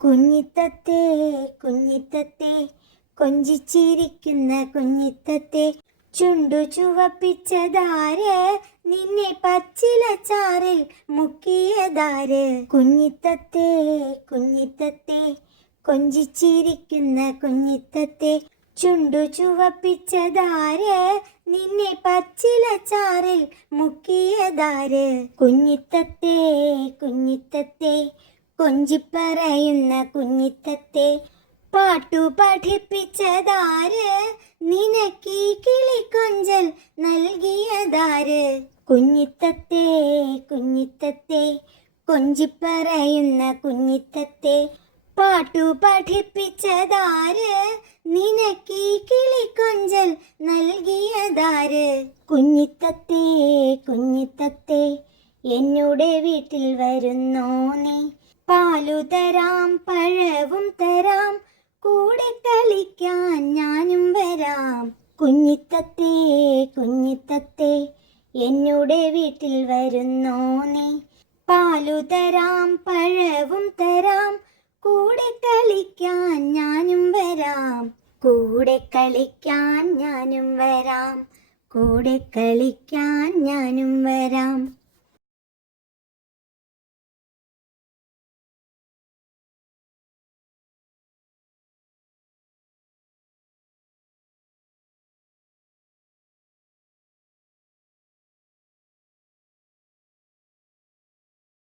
കുഞ്ഞിത്തത്തെ കുഞ്ഞിത്തത്തെ കൊഞ്ചിച്ചിരിക്കുന്ന കുഞ്ഞിത്തത്തെ ചുണ്ടു ചുവപ്പിച്ചതാര്? നിന്നെ പച്ചിലച്ചാറിൽ മുക്കിയതാര്? കുഞ്ഞിത്തത്തെ കുഞ്ഞിത്തത്തെ കൊഞ്ചിച്ചിരിക്കുന്ന കുഞ്ഞിത്തത്തെ ചുണ്ടു ചുവപ്പിച്ചതാര്? നിന്നെ പച്ചിലച്ചാറിൽ മുക്കിയതാര്? കുഞ്ഞിത്തത്തെ കുഞ്ഞിത്തത്തെ കൊഞ്ചിപ്പറയുന്ന കുഞ്ഞിത്തത്തെ പാട്ടു പഠിപ്പിച്ചതാര്? നിനക്കീ കിളിക്കൊഞ്ചൽ നൽകിയതാര്? കുഞ്ഞിത്തത്തെ കുഞ്ഞിത്തത്തെ കൊഞ്ചിപ്പറയുന്ന കുഞ്ഞിത്തത്തെ പാട്ടു പഠിപ്പിച്ചതാര്? നിനക്കീ കിളിക്കൊഞ്ചൽ നൽകിയതാര്? കുഞ്ഞിത്തത്തെ കുഞ്ഞിത്തത്തെ എന്നുടെ വീട്ടിൽ വരുന്നോ നീ? പാലു തരാം പഴവും തരാം കൂടെ കളിക്കാൻ ഞാനും വരാം. കുഞ്ഞിത്തത്തേ കുഞ്ഞിത്തത്തെ എന്നുടെ വീട്ടിൽ വരുന്നോ നീ? പാലു തരാം പഴവും തരാം കൂടെ കളിക്കാൻ ഞാനും വരാം. കൂടെ കളിക്കാൻ ഞാനും വരാം. കൂടെ കളിക്കാൻ ഞാനും വരാം.